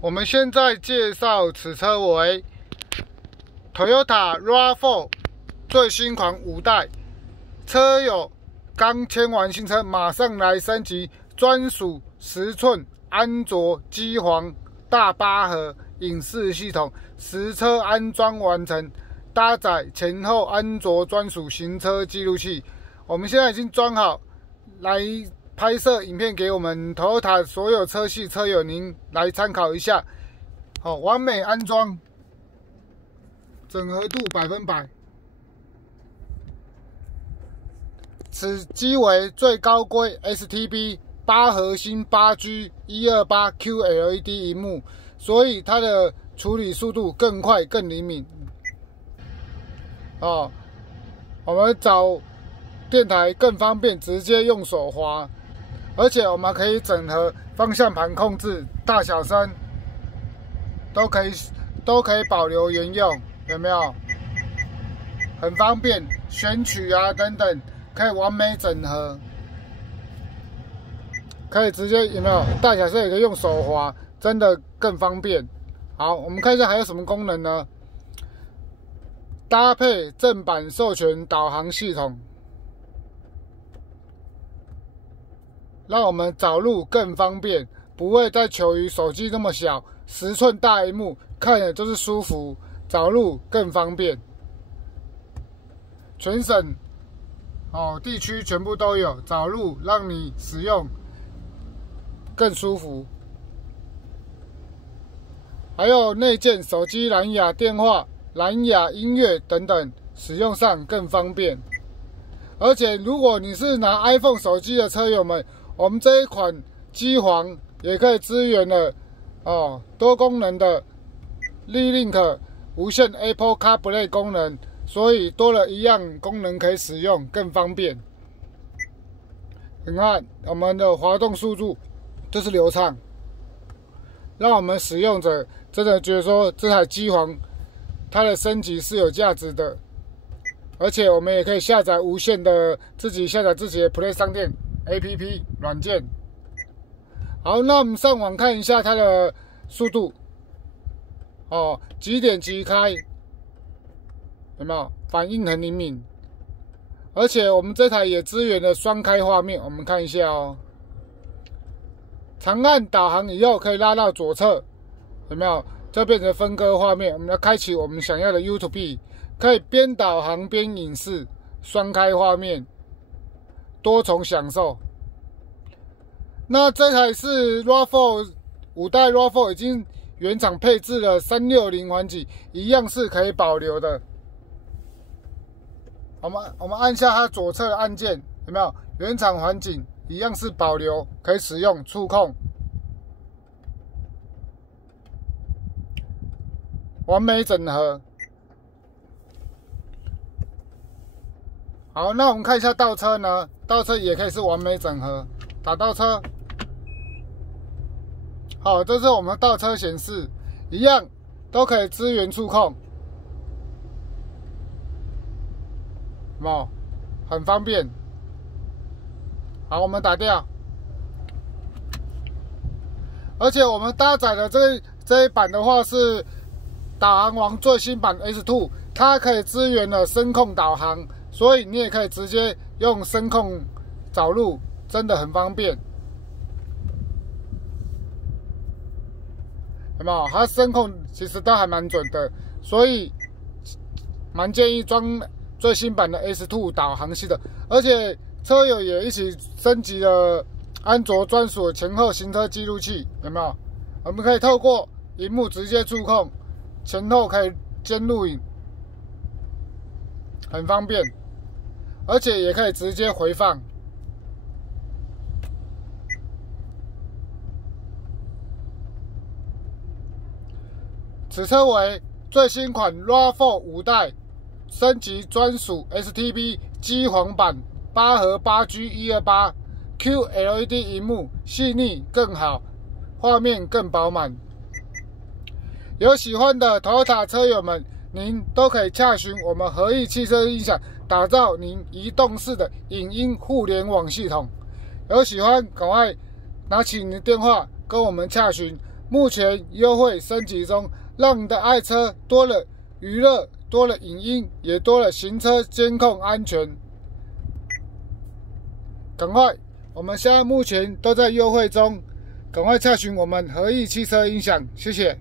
我们现在介绍此车为 Toyota RAV4 最新款5代，车友刚签完新车，马上来升级专属10寸安卓机皇大8核影视系统，实车安装完成，搭载前后安卓专属行车记录器。我们现在已经装好，来拍摄影片给我们 Toyota 所有车系车友您来参考一下。好，完美安装，整合度100%。此机为最高规 STB 8核心 8G 128 QLED 萤幕，所以它的处理速度更快更灵敏。我们找电台更方便，直接用手滑，而且我们可以整合方向盘控制、大小声，都可以保留原用，有没有？很方便，选取啊等等，可以完美整合，可以直接有没有？大小声也可以用手滑，真的更方便。好，我们看一下还有什么功能呢？搭配正版授权导航系统，让我们找路更方便，不会再求于手机那么小，10寸大萤幕看着就是舒服，找路更方便。全省地区全部都有，找路让你使用更舒服。还有内建手机蓝牙电话、蓝牙音乐等等，使用上更方便。而且如果你是拿 iPhone 手机的车友们，我们这一款机皇也可以支援了多功能的 Link 无线 Apple CarPlay 功能，所以多了一样功能可以使用，更方便。你看我们的滑动速度就是流畅，让我们使用者真的觉得说这台机皇它的升级是有价值的。而且我们也可以下载无线的，自己下载自己的 Play 商店 APP 软件。好，那我们上网看一下它的速度，几点即开，有没有？反应很灵敏，而且我们这台也支援了双开画面，我们看一下长按导航以后可以拉到左侧，有没有？这变成分割画面，我们要开启我们想要的 YouTube， 可以边导航边影视，双开画面，多重享受。那这台是 RAV4 5代 RAV4 已经原厂配置了360环景，一样是可以保留的。我们按下它左侧的按键，有没有？原厂环景一样是保留，可以使用触控，完美整合。好，那我们看一下倒车呢？倒车也可以是完美整合，打倒车。好，这是我们倒车显示，一样都可以支援触控，有没有？很方便。好，我们打掉。而且我们搭载的这一版的话是导航王最新版 S2， 它可以支援了声控导航，所以你也可以直接用声控找路，真的很方便。有没有？它声控其实都还蛮准的，所以蛮建议装最新版的 S2 导航系统。而且车友也一起升级了安卓专属前后行车记录器，有没有？我们可以透过萤幕直接触控，前后可以兼录影，很方便。而且也可以直接回放。此车为最新款 RAV4 5代升级专属 STB 机皇版8核 8G 128 QLED 萤幕，细腻更好，画面更饱满。有喜欢的 Toyota 车友们，您都可以洽询我们和益汽车音响，打造您移动式的影音互联网系统。有喜欢，赶快拿起你的电话跟我们洽询。目前优惠升级中，让你的爱车多了娱乐，多了影音，也多了行车监控安全。赶快，我们现在目前都在优惠中，赶快洽询我们和益汽车音响，谢谢。